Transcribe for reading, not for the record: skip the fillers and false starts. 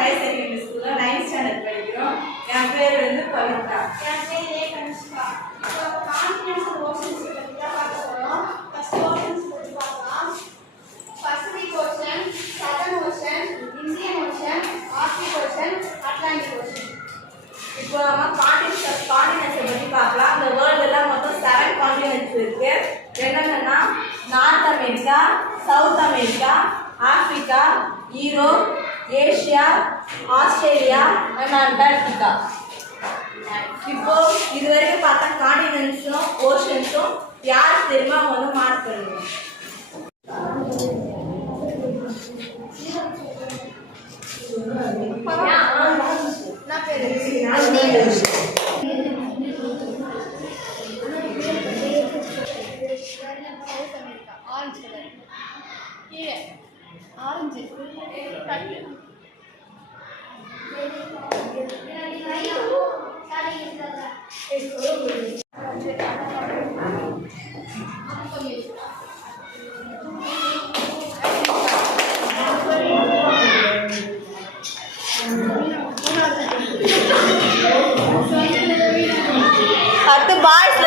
Higher secondary ஸ்கூல்ல 9th standard படிக்கிறோம். என் பேர் வந்து பவித்ரா. என் பேர் ஏ கனிஷ்கா. இப்போ கான்டினென்டல் ஓஷன்ஸ் பத்தி தான் பார்க்க போறோம். ஃபர்ஸ்ட் ஓஷன்ஸ் பத்தி பார்க்கலாம். Pacific ocean, southern ocean, Indian ocean, Arctic ocean, Atlantic ocean. இப்போ நம்ம கான்டினென்ட்ஸை பற்றி பார்க்கலாம். இந்த வேர்ல்டுல மொத்தம் 7 கான்டினென்ட்ஸ் இருக்கு. என்னென்னா north America, south America, Africa, Europe, Asia, Australia and Antarctica. இப்போ இதுவரைக்கும் பார்த்தா கான்டினென்ட்ஸும் ஓஷன்ஸும் யார் தெரியுமா வந்து மார்க் பண்ணுங்க. ஆரஞ்சு கலர் கீழே ஆரஞ்சு அடுத்து பாய்ஸ்